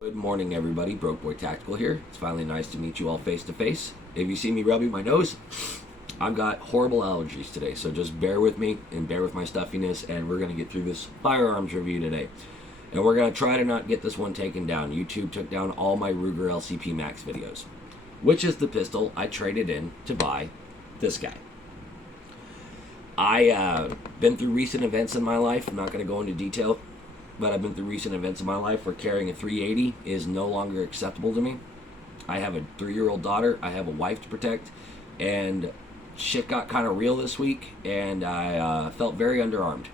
Good morning, everybody. Broke Boy Tactical here. It's finally nice to meet you all face to face. If you see me rubbing my nose, I've got horrible allergies today, so just bear with me and bear with my stuffiness, and we're going to get through this firearms review today. And we're going to try to not get this one taken down. YouTube took down all my Ruger LCP Max videos, which is the pistol I traded in to buy this guy. I been through recent events in my life. I'm not going to go into detail, but I've been through recent events in my life where carrying a 380 is no longer acceptable to me. I have a 3-year-old daughter. I have a wife to protect, and shit got kind of real this week, and I felt very underarmed.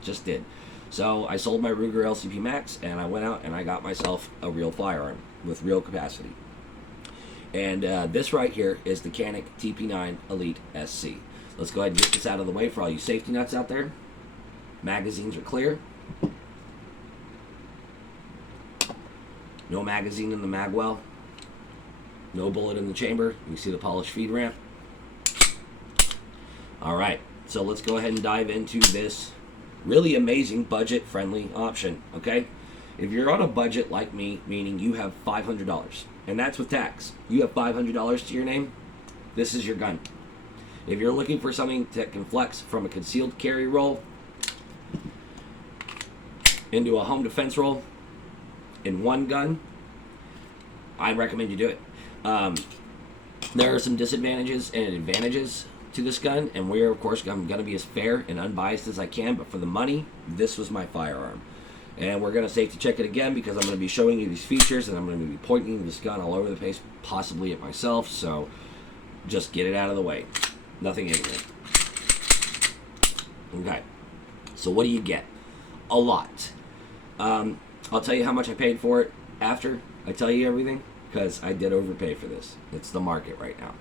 Just did. So I sold my Ruger LCP Max, and I went out and I got myself a real firearm with real capacity. And this right here is the Canik TP9 Elite SC. Let's go ahead and get this out of the way for all you safety nuts out there. Magazines are clear. No magazine in the mag well. No bullet in the chamber. You see the polished feed ramp. Alright, so let's go ahead and dive into this really amazing budget-friendly option, okay? If you're on a budget like me, meaning you have $500, and that's with tax, you have $500 to your name, this is your gun. If you're looking for something that can flex from a concealed carry roll into a home defense roll in one gun, I recommend you do it. There are some disadvantages and advantages to this gun, and we're, of course, I'm going to be as fair and unbiased as I can, but for the money, this was my firearm. And we're going to safety check it again because I'm going to be showing you these features, and I'm going to be pointing this gun all over the place, possibly at myself, so just get it out of the way. Nothing in it. Okay, so what do you get? A lot. I'll tell you how much I paid for it after I tell you everything, because I did overpay for this. It's the market right now.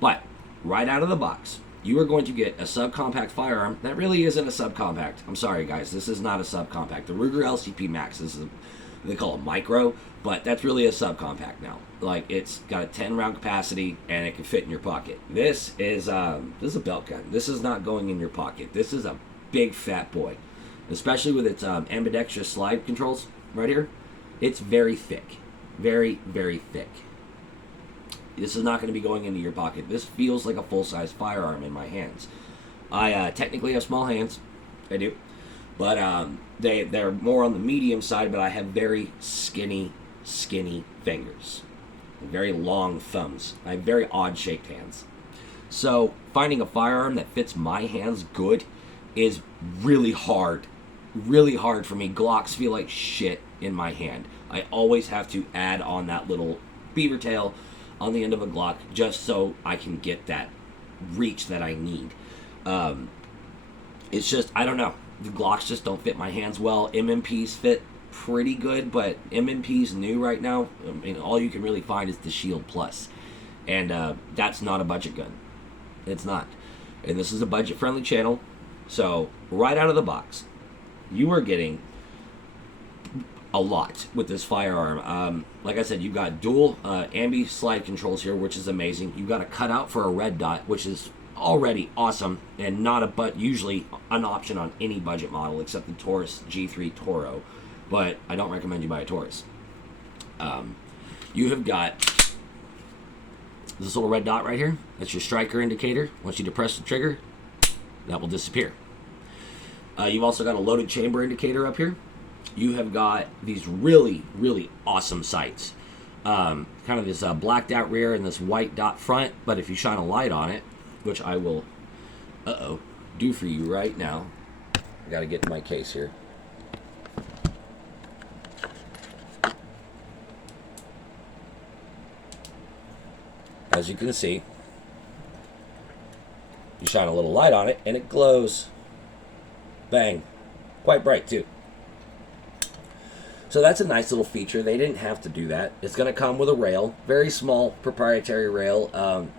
But right out of the box, you are going to get a subcompact firearm that really isn't a subcompact. I'm sorry, guys. This is not a subcompact. The Ruger LCP Max is they call it micro, but that's really a subcompact now. Like, it's got a 10-round capacity and it can fit in your pocket. This is a belt gun. This is not going in your pocket. This is a big fat boy, especially with its ambidextrous slide controls right here. It's very thick, very, very thick. This is not going to be going into your pocket. This feels like a full-size firearm in my hands. I technically have small hands. I do. But they're more on the medium side, but I have very skinny fingers. Very long thumbs. I have very odd-shaped hands. So finding a firearm that fits my hands good is really hard. Really hard for me. Glocks feel like shit in my hand. I always have to add on that little beaver tail on the end of a Glock just so I can get that reach that I need. It's just, I don't know. The Glocks just don't fit my hands well. MMPs fit pretty good, but MMP's new right now. I mean, all you can really find is the Shield Plus. And that's not a budget gun. It's not. And this is a budget-friendly channel. So, right out of the box, you are getting a lot with this firearm. Like I said, you've got dual ambi slide controls here, which is amazing. You've got a cutout for a red dot, which is already awesome, and usually an option on any budget model except the Taurus G3 Toro. But I don't recommend you buy a Taurus. You have got this little red dot right here. That's your striker indicator. Once you depress the trigger, that will disappear. You've also got a loaded chamber indicator up here. You have got these really, really awesome sights. Kind of this blacked out rear and this white dot front, but if you shine a light on it, which I will, do for you right now. I gotta get in my case here. As you can see, you shine a little light on it and it glows. Bang. Quite bright too. So that's a nice little feature. They didn't have to do that. It's going to come with a rail. Very small proprietary rail.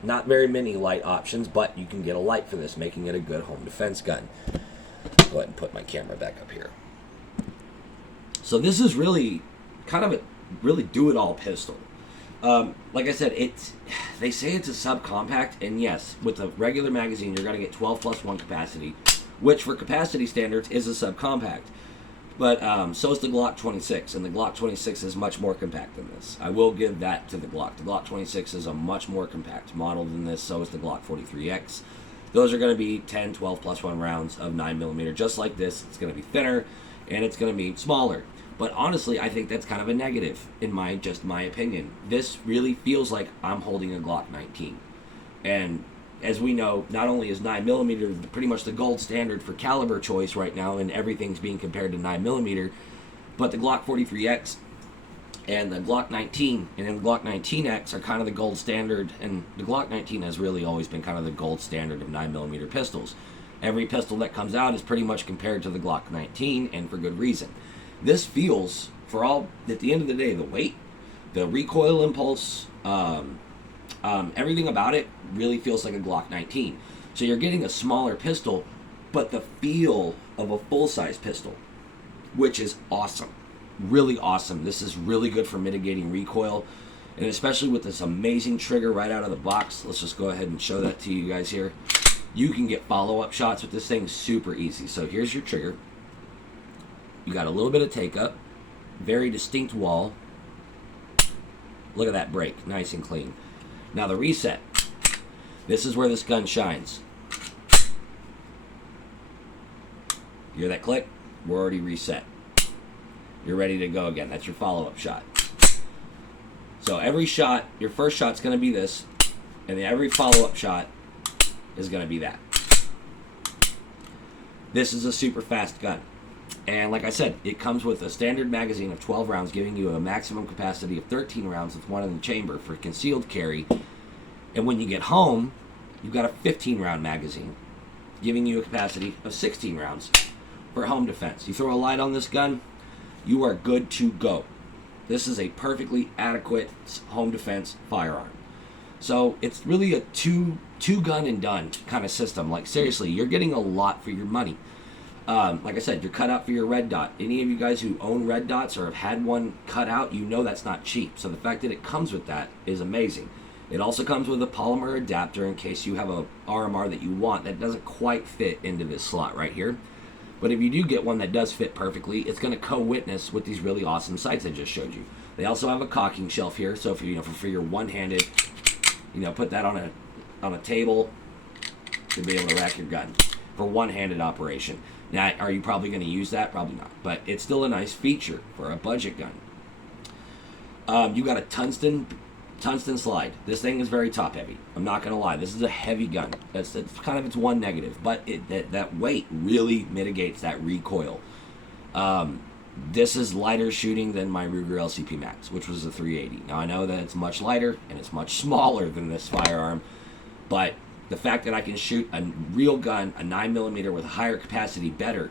Not very many light options, but you can get a light for this, making it a good home defense gun. Go ahead and put my camera back up here. So this is really kind of a really do-it-all pistol. Like I said, they say it's a subcompact, and yes, with a regular magazine, you're going to get 12+1 capacity, which for capacity standards is a subcompact. But so is the Glock 26, and the Glock 26 is much more compact than this. I will give that to the Glock. The Glock 26 is a much more compact model than this. So is the Glock 43X. Those are going to be 10, 12 plus 1 rounds of 9mm, just like this. It's going to be thinner, and it's going to be smaller. But honestly, I think that's kind of a negative in my opinion. This really feels like I'm holding a Glock 19. And as we know, not only is 9mm pretty much the gold standard for caliber choice right now, and everything's being compared to 9mm, but the Glock 43X and the Glock 19 and then the Glock 19X are kind of the gold standard, and the Glock 19 has really always been kind of the gold standard of 9mm pistols. Every pistol that comes out is pretty much compared to the Glock 19, and for good reason. This feels, for all, at the end of the day, the weight, the recoil impulse, everything about it really feels like a Glock 19. So you're getting a smaller pistol, but the feel of a full-size pistol, which is awesome. Really awesome. This is really good for mitigating recoil, and especially with this amazing trigger right out of the box. Let's just go ahead and show that to you guys here. You can get follow-up shots with this thing super easy. So here's your trigger. You got a little bit of take-up, very distinct wall. Look at that break, nice and clean. Now the reset. This is where this gun shines. You hear that click? We're already reset. You're ready to go again. That's your follow-up shot. So every shot, your first shot's going to be this, and then every follow-up shot is going to be that. This is a super fast gun. And like I said, it comes with a standard magazine of 12 rounds, giving you a maximum capacity of 13 rounds with one in the chamber for concealed carry. And when you get home, you've got a 15-round magazine, giving you a capacity of 16 rounds for home defense. You throw a light on this gun, you are good to go. This is a perfectly adequate home defense firearm. So it's really a two gun and done kind of system. Like seriously, you're getting a lot for your money. Like I said, you're cut out for your red dot. Any of you guys who own red dots or have had one cut out, you know that's not cheap. So the fact that it comes with that is amazing. It also comes with a polymer adapter in case you have a RMR that you want that doesn't quite fit into this slot right here. But if you do get one that does fit perfectly, it's going to co-witness with these really awesome sights I just showed you. They also have a cocking shelf here, so if you for your one-handed, put that on a table to be able to rack your gun for one-handed operation. Now, are you probably going to use that? Probably not, but it's still a nice feature for a budget gun. You got a tungsten slide. This thing is very top heavy. I'm not going to lie. This is a heavy gun. That's kind of its one negative, but that weight really mitigates that recoil. This is lighter shooting than my Ruger LCP Max, which was a 380. Now I know that it's much lighter and it's much smaller than this firearm, but the fact that I can shoot a real gun, a 9mm with a higher capacity better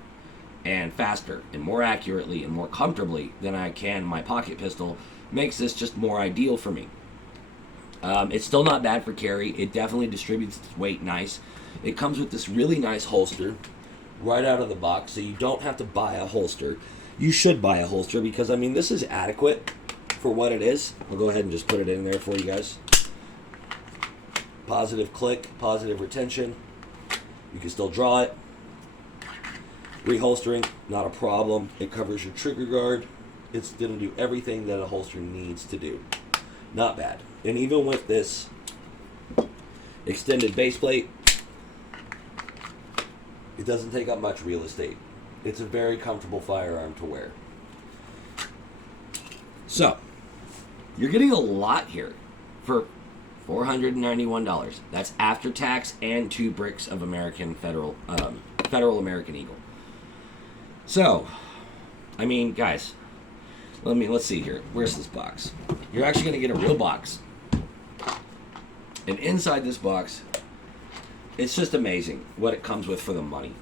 and faster and more accurately and more comfortably than I can my pocket pistol makes this just more ideal for me. It's still not bad for carry. It definitely distributes its weight nice. It comes with this really nice holster right out of the box, so you don't have to buy a holster. You should buy a holster because, this is adequate for what it is. I'll go ahead and just put it in there for you guys. Positive click, positive retention. You can still draw it. Reholstering, not a problem. It covers your trigger guard. It's going to do everything that a holster needs to do. Not bad. And even with this extended base plate, it doesn't take up much real estate. It's a very comfortable firearm to wear. So, you're getting a lot here for $491. That's after tax and 2 bricks of American Federal American Eagle. So, guys, let's see here. Where's this box? You're actually going to get a real box. And inside this box, it's just amazing what it comes with for the money.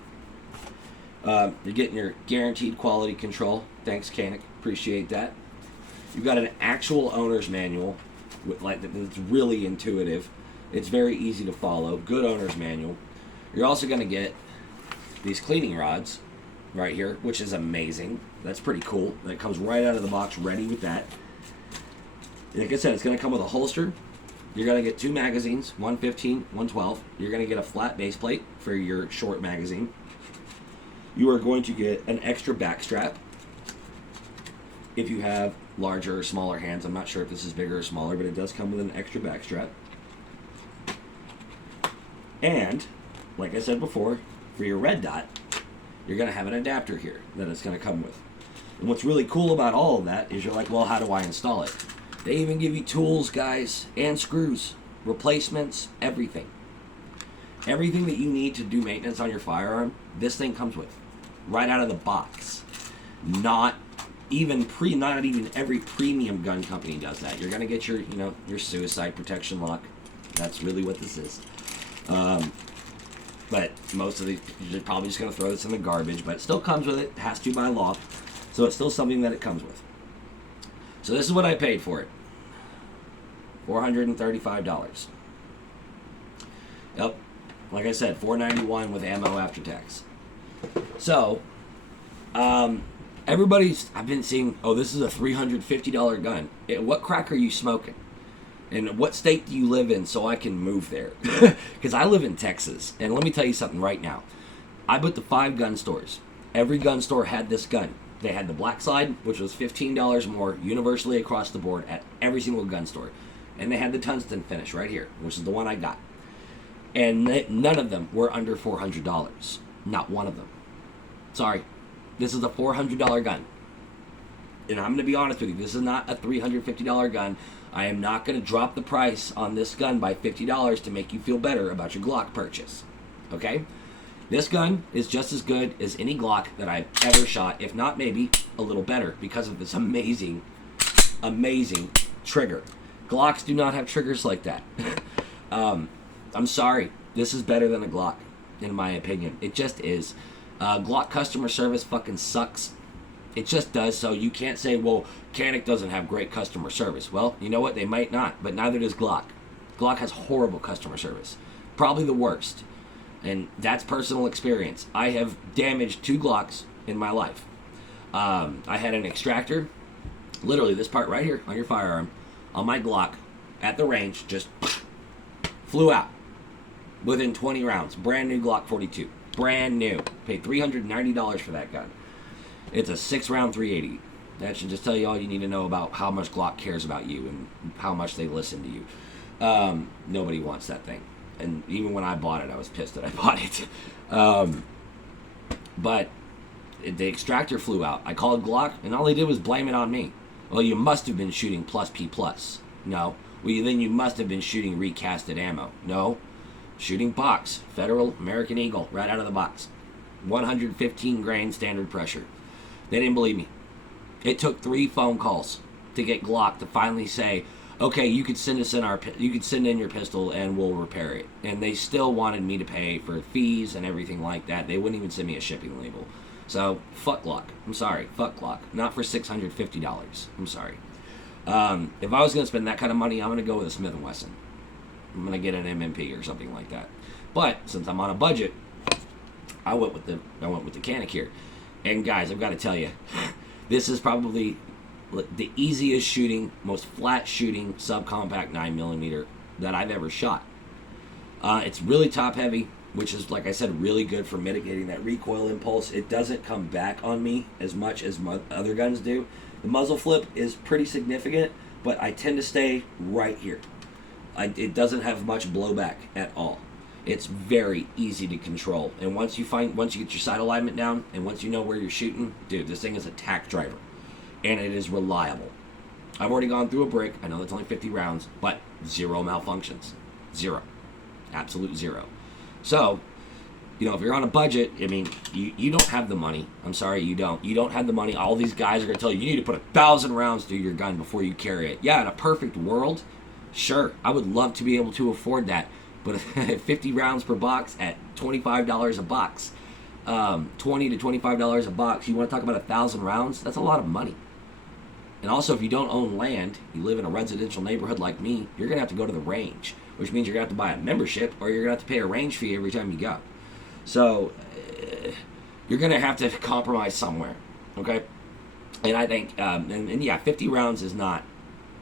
You're getting your guaranteed quality control. Thanks, Canik. Appreciate that. You've got an actual owner's manual it's really intuitive. It's very easy to follow. Good owner's manual. You're also going to get these cleaning rods right here, which is amazing. That's pretty cool. That comes right out of the box ready with that. Like I said, it's going to come with a holster. You're going to get 2 magazines, 115, 112. You're going to get a flat base plate for your short magazine. You are going to get an extra back strap if you have larger or smaller hands. I'm not sure if this is bigger or smaller, but it does come with an extra back strap. And, like I said before, for your red dot, you're going to have an adapter here that it's going to come with. And what's really cool about all of that is you're like, well, how do I install it? They even give you tools, guys, and screws, replacements, everything. Everything that you need to do maintenance on your firearm, this thing comes with, right out of the box. Not even every premium gun company does that. You're gonna get your suicide protection lock. That's really what this is. But most of these, you're probably just gonna throw this in the garbage. But it still comes with it. Has to by law, so it's still something that it comes with. So this is what I paid for it. $435. Yep. Like I said, $491 with ammo after tax. So, I've been seeing, oh, this is a $350 gun. What crack are you smoking? And what state do you live in so I can move there? Because I live in Texas. And let me tell you something right now. I put the 5 gun stores. Every gun store had this gun. They had the black slide, which was $15 more universally across the board at every single gun store. And they had the tungsten finish right here, which is the one I got. And none of them were under $400. Not one of them. Sorry. This is a $400 gun. And I'm going to be honest with you. This is not a $350 gun. I am not going to drop the price on this gun by $50 to make you feel better about your Glock purchase. Okay? This gun is just as good as any Glock that I've ever shot, if not maybe a little better, because of this amazing, amazing trigger. Glocks do not have triggers like that. I'm sorry. This is better than a Glock, in my opinion. It just is. Glock customer service fucking sucks. It just does. So you can't say, well, Canik doesn't have great customer service. Well, you know what? They might not, but neither does Glock. Glock has horrible customer service. Probably the worst. And that's personal experience. I have damaged 2 Glocks in my life. I had an extractor, literally this part right here on your firearm, on my Glock, at the range, just flew out within 20 rounds. Brand new Glock 42. Brand new. Paid $390 for that gun. It's a 6-round 380. That should just tell you all you need to know about how much Glock cares about you and how much they listen to you. Nobody wants that thing. And even when I bought it, I was pissed that I bought it. But the extractor flew out. I called Glock, and all they did was blame it on me. Well, you must have been shooting plus P+. No. Well, then you must have been shooting recasted ammo. No. Shooting box. Federal American Eagle, right out of the box. 115 grain standard pressure. They didn't believe me. It took 3 phone calls to get Glock to finally say, okay, you could send in your pistol and we'll repair it. And they still wanted me to pay for fees and everything like that. They wouldn't even send me a shipping label. So, fuck Glock. I'm sorry. Fuck Glock. Not for $650. I'm sorry. If I was going to spend that kind of money, I'm going to go with a Smith & Wesson. I'm going to get an MMP or something like that. But, since I'm on a budget, I went with the Canik here. And guys, I've got to tell you, this is probably the easiest shooting, most flat shooting subcompact 9mm that I've ever shot. It's really top heavy, which is, like I said, really good for mitigating that recoil impulse. It doesn't come back on me as much as other guns do. The muzzle flip is pretty significant, but I tend to stay right here. It doesn't have much blowback at all. It's very easy to control. And once you get your sight alignment down, and once you know where you're shooting, dude, this thing is a tack driver. And it is reliable. I've already gone through a brick. I know that's only 50 rounds, but 0 malfunctions. 0. Absolute 0. So, if you're on a budget, I mean, you don't have the money. I'm sorry, you don't. You don't have the money. All these guys are going to tell you need to put 1,000 rounds through your gun before you carry it. Yeah, in a perfect world, sure, I would love to be able to afford that. But 50 rounds per box at $25 a box, $20 to $25 a box, you want to talk about 1,000 rounds? That's a lot of money. And also, if you don't own land, you live in a residential neighborhood like me, you're going to have to go to the range, which means you're going to have to buy a membership, or you're going to have to pay a range fee every time you go. So, you're going to have to compromise somewhere, okay? And I think, yeah, 50 rounds is not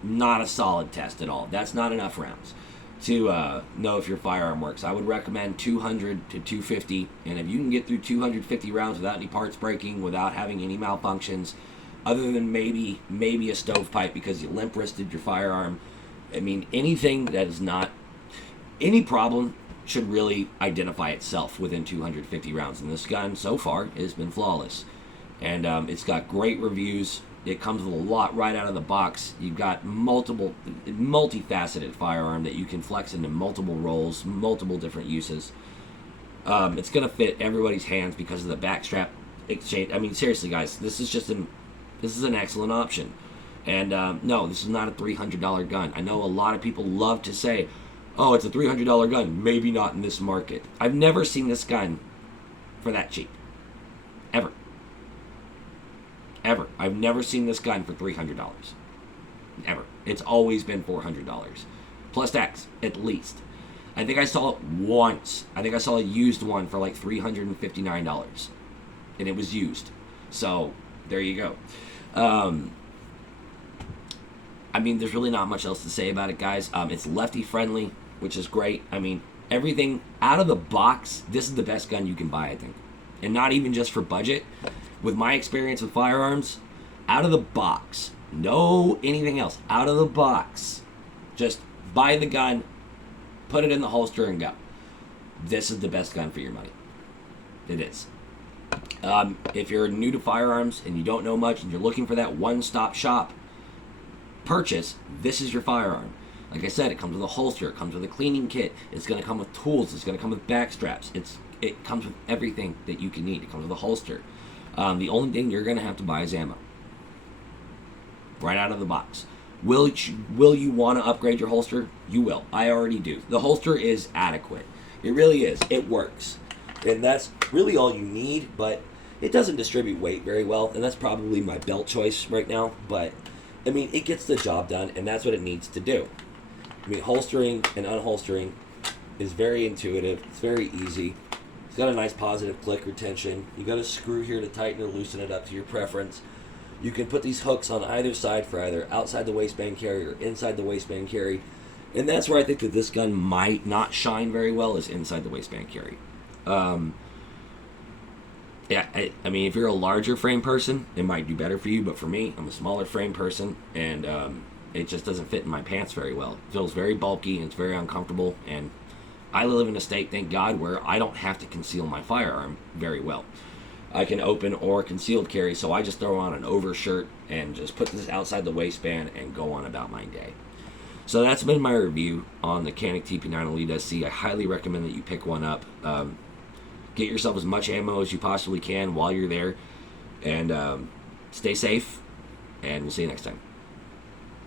a solid test at all. That's not enough rounds to know if your firearm works. I would recommend 200 to 250, and if you can get through 250 rounds without any parts breaking, without having any malfunctions, other than maybe a stovepipe because you limp wristed your firearm. I mean, anything that is not any problem should really identify itself within 250 rounds. And this gun so far has been flawless, and it's got great reviews. It comes with a lot right out of the box. You've got multifaceted firearm that you can flex into multiple roles, multiple different uses. It's going to fit everybody's hands because of the backstrap exchange. I mean, seriously, guys, this is an excellent option. And no, this is not a $300 gun. I know a lot of people love to say, oh, it's a $300 gun. Maybe not in this market. I've never seen this gun for that cheap. Ever. Ever. I've never seen this gun for $300. Ever. It's always been $400. Plus tax, at least. I think I saw it once. I think I saw a used one for like $359. And it was used. So, there you go. I mean, there's really not much else to say about it, guys. It's lefty friendly, which is great. I mean, everything out of the box, this is the best gun you can buy, I think. And not even just for budget. With my experience with firearms, out of the box, no anything else, out of the box, just buy the gun, put it in the holster, and go. This is the best gun for your money. It is. If you're new to firearms and you don't know much and you're looking for that one-stop shop purchase, this is your firearm. Like I said, it comes with a holster, it comes with a cleaning kit, it's going to come with tools, it's going to come with back straps, it comes with everything that you can need. It comes with a holster. The only thing you're going to have to buy is ammo. Right out of the box. Will you want to upgrade your holster? You will. I already do. The holster is adequate. It really is. It works. And that's really all you need, but it doesn't distribute weight very well, and that's probably my belt choice right now, but I mean, it gets the job done, and that's what it needs to do. I mean, holstering and unholstering is very intuitive. It's very easy. It's got a nice positive click retention. You got a screw here to tighten or loosen it up to your preference. You can put these hooks on either side for either outside the waistband carry or inside the waistband carry. And that's where I think that this gun might not shine very well, is inside the waistband carry. Yeah, I mean, if you're a larger frame person, it might do better for you. But for me, I'm a smaller frame person, and it just doesn't fit in my pants very well. It feels very bulky, and it's very uncomfortable. And I live in a state, thank God, where I don't have to conceal my firearm very well. I can open or concealed carry, so I just throw on an overshirt and just put this outside the waistband and go on about my day. So that's been my review on the Canik TP9 Elite SC. I highly recommend that you pick one up. Get yourself as much ammo as you possibly can while you're there, and stay safe, and we'll see you next time.